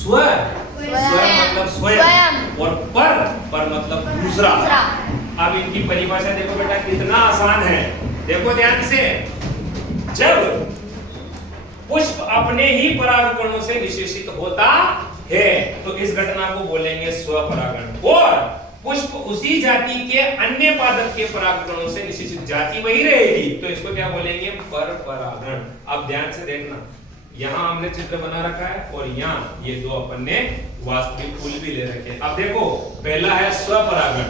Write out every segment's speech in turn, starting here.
स्व, स्व मतलब स्वयं और पर मतलब दूसरा। अब इनकी परिभाषा देखो बेटा कितना आसान है, देखो ध्यान से। जब पुष्प अपने ही परागकणों से विशेषित होता है तो इस घटना को बोलेंगे स्वपरागण। और पुष्प उसी जाति के अन्य पादप के परागकणों से विशेषित, जाति वही रहेगी तो इसको क्या बोलेंगे, परपरागण। अब ध्यान से देखना, यहाँ हमने चित्र बना रखा है और यहाँ ये दो अपन ने वास्तविक फूल भी ले रखे हैं। अब देखो पहला है स्वपरागण,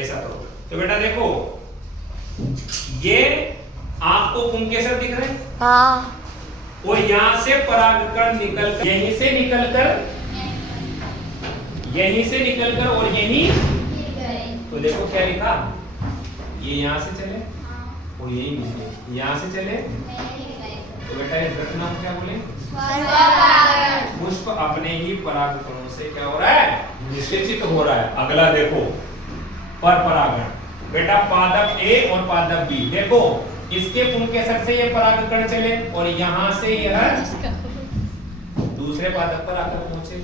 ऐसा करो तो बेटा देखो ये आपको पुंकेसर दिख रहे हैं, हाँ, और यहाँ से परागकण निकल यहीं से निकलकर और यहीं, तो देखो क्या लिखा, ये यहाँ से चले और यही मिले, यहाँ से चले तो बेटा इस घटना को क्या बोले, पुष्प अपने ही परागकणों से क्या हो रहा है, निषेचित हो रहा है। अगला देखो परपरागण, बेटा पादप ए और पादप बी, देखो इसके पुंकेसर से ये परागकण चले और यहाँ से यह दूसरे पादप पर आकर पहुंचे,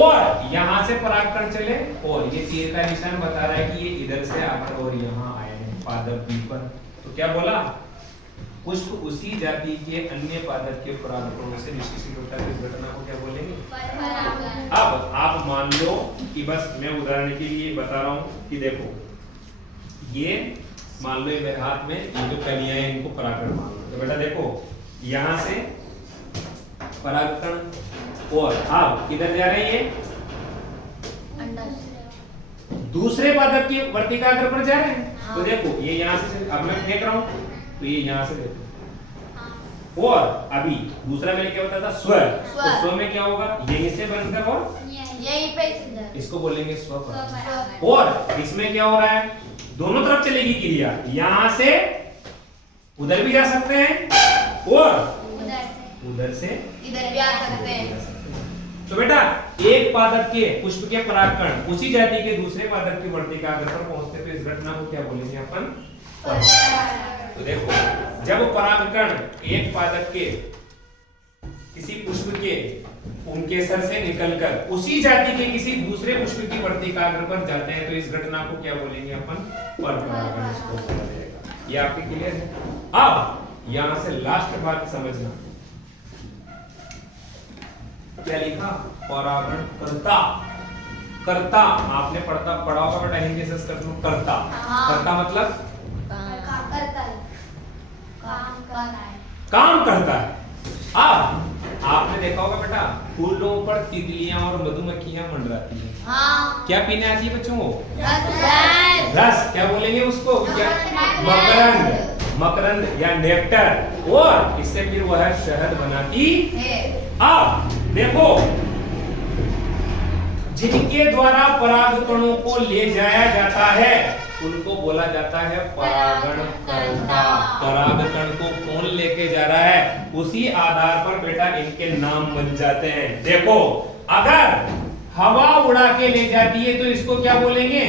और यहाँ से परागकण चले और ये तीर का निशान बता रहा है कि ये इधर से आकर और यहाँ आए हैं पादप बी पर। तो क्या बोला, पुष्प उसी जाति के अन्य पादप के परागकणों से विशेषित होता है। इस घटना को क्या बोलेंगे, परपरागण। अब आप मान लो कि बस मैं उदाहरण के लिए बता रहा हूँ कि देखो ये मान लो मेरे हाथ में ये जो कलियां हैं इनको परागकण मान लो, तो बेटा देखो यहाँ से परागकण और अब किधर जा रहे हैं, दूसरे पादप की वर्तिकाग्र पर जा रहे हैं। तो देखो ये यहाँ से, अब मैं फेंक रहा हूँ तो ये यहाँ से देखो, और अभी दूसरा मैंने क्या बताया था, स्व, तो स्व में क्या होगा, यहीं से बनकर और यहीं पे, इसको बोलेंगे स्वपरागण। और इसमें क्या हो रहा है, दोनों तरफ चलेगी क्रिया, यहां से उधर भी जा सकते हैं और उधर से इधर भी आ सकते हैं। तो बेटा एक पादप के पुष्प के परागकण उसी जाति के दूसरे पादप की वर्तिकाग्र पर पहुंचते तो इस घटना को क्या बोलेंगे अपन, तो देखो जब परागकण एक पादप के किसी पुष्प के पुंकेसर से निकलकर उसी जाति के किसी दूसरे पुष्प की वर्तिकाग्र पर जाते हैं तो इस घटना को क्या बोलेंगे अपन, परपरागण। इसको बोला जाएगा। ये आपके क्लियर है। अब यहां से लास्ट बात समझना, क्या लिखा, परागण कर्ता। कर्ता आपने पढ़ा होगा बेटा हिंदी संस्कृत में, कर्ता। कर्ता मतलब काम करता है। अब आपने देखा होगा बेटा फूलों पर तितलियां और मधुमक्खियां मंडराती हैं। हाँ। क्या पीने आती है बच्चों को, रस। क्या बोलेंगे उसको, क्या, मकरंद या नेक्टर, और इससे फिर वह शहद बनाती है। अब देखो जिनके द्वारा परागकणों को ले जाया जाता है उनको बोला जाता है परागणकर्ता। परागकण को कौन लेके जा रहा है उसी आधार पर बेटा इनके नाम बन जाते हैं। देखो अगर हवा उड़ा के ले जाती है तो इसको क्या बोलेंगे,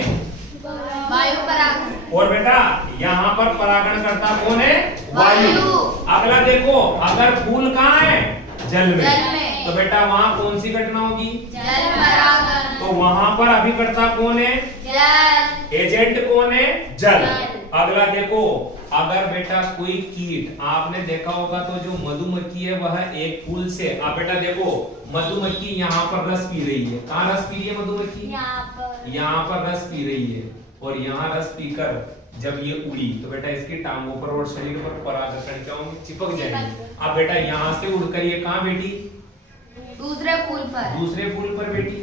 वायु परागण। और बेटा यहाँ पर परागणकर्ता कौन है, वायु। अगला देखो अगर फूल कहाँ है, जल में, तो बेटा वहाँ कौन सी घटना होगी, जल परागण। तो वहां पर अभिकर्ता कौन है, जल। एजेंट कौन है, जल। अगला देखो अगर बेटा कोई कीट, आपने देखा होगा तो जो मधुमक्खी है वह एक फूल से, आप बेटा देखो मधुमक्खी यहाँ पर रस पी रही है, कहाँ रस पी रही है मधुमक्खी, यहाँ पर रस पी रही है, और यहाँ रस पीकर जब ये उड़ी तो बेटा इसकी टांगों पर और शरीर पर परागकण क्या होंगे, चिपक जाएंगे। अब बेटा यहाँ से उड़कर ये कहाँ बैठी, दूसरे फूल पर बैठी,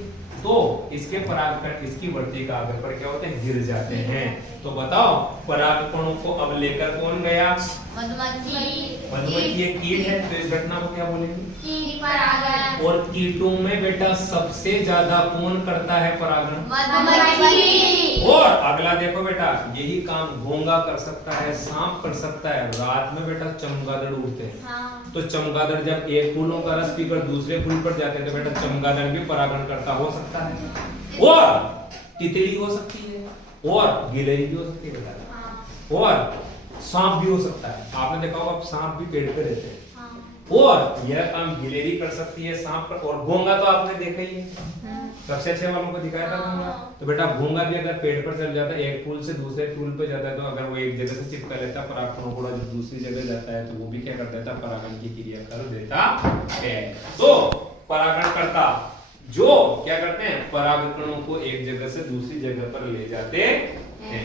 तो इसके परागकण इसकी वर्तिकाग्र पर क्या होते हैं, गिर जाते हैं। तो बताओ परागकणों को अब लेकर कौन गया, मधुमक्खी एक कीट है, तो इस घटना को क्या बोलेंगे, कीट परागण। और कीटों में बेटा सबसे ज्यादा कौन करता है परागण, मधुमक्खी। और अगला देखो बेटा यही काम घोंगा कर सकता है, सांप कर सकता है, रात में बेटा चमगादड़ उड़ते हैं। हाँ। तो चमगादड़ जब एक फूलों का रस पीकर दूसरे फूल पर जाते हैं तो बेटा चमगादड़ भी परागण करता हो सकता है, और तितली हो सकती है, और गिलहरी भी हो सकती है बेटा, और सांप भी हो सकता है। आपने देखा होगा सांप भी पेड़ पे रहते हैं, और यह काम गिलहरी कर सकती है, सांप कर, और घोंगा तो आपने देखा ही है, सबसे अच्छे वालों को दिखाया था घोंगा। तो बेटा घोंगा भी अगर पेड़ पर चल जाता है, एक फूल से दूसरे फूल पे जाता है, तो अगर वो एक जगह से चिपका लेता है परागकणों को, जब दूसरी जगह जाता है तो वो भी क्या कर देता है, परागण की क्रिया कर देता है। तो परागण करता जो क्या करते हैं, परागकणों को एक जगह से दूसरी जगह पर ले जाते